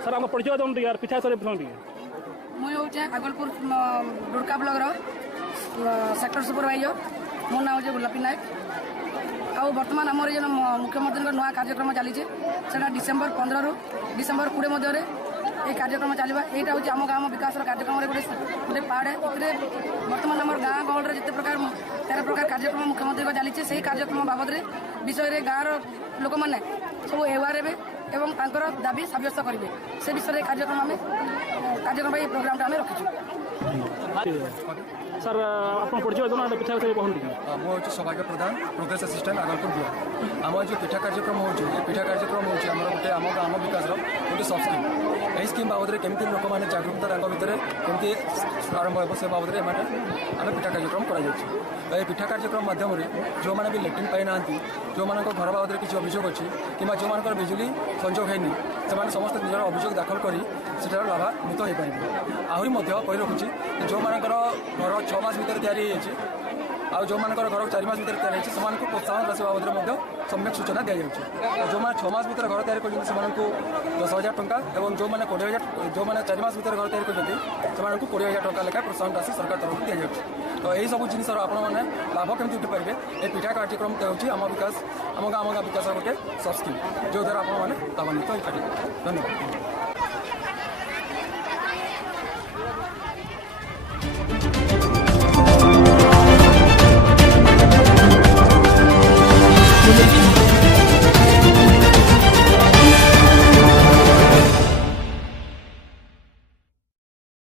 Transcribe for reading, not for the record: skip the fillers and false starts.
Sir हम परिचय दौन यार पिछा सर मुझे आगलपुर डुड़का ब्लॉक सेक्टर सुपरवाइजर मो ना हूँ गोलापी नायक बर्तमान आम जो मुख्यमंत्री नुआ कार्यक्रम चली डिसेम्बर 15 रु डिसेम्बर 20 मध्य ये कार्यक्रम चलवा यहाँ हूँ आम गाँव विकास कार्यक्रम गोटे पार्ट है बर्तमान आम गाँ गहल जिते प्रकार 13 प्रकार कार्यक्रम मुख्यमंत्री चली से कार्यक्रम बाबद विषय गाँव लोक मैंने सब एवार हे एवं दाबी सब्यस्त करेंगे से विषय कार्यक्रम प्रोग्राम आम रखीचु। सर आप परिचय दौन पिछा कहते मुझे सौभाग्य प्रधान प्रोग्रेस असिस्टेंट आगलपुर ब्लॉक आम जो पिठा कार्यक्रम हो पिठा कार्यक्ररम हो गोटे आम गाँव विकास गोटे सब स्कीम यही स्कीम बाबद केमती लोक मैंने जागरूकता भितर केमती आरंभ हो से बाबद आम पिठा कार्यक्रम कर पिठा कार्यक्रम माध्यम जो मैंने भी लैट्रिन पाई ना जो मान घर बाबद किसी अभियोग अच्छी कि जो मान बिजुली संजोग होनी से समस्त निजर अभियोग दाखल कर लाभान्वित हो पारे आहरी कही रखुच्छी जो मान घर 6 मास भर या आउ जो मान घर 4 मास भर या प्रोत्साहन राशि बाबद सम्यक सूचना दी जाए जो मैंने 6 मास भर घर तैयारी कर 10,000 टंका और जो मैंने 20,000 जो मैंने 4 मास भर घर तैयारी कर 20,000 टंका लेखा प्रोत्साहन राशि सरकार तरफ दी जाए तो यही सब जिन आपने लाभ केमती उठिपारे ये पिठा कार्यक्रम हूँ आम विकास आम गाँव विकास गोटे सब स्कीम जो द्वारा आपने लाभान्वित हो पारे। धन्यवाद।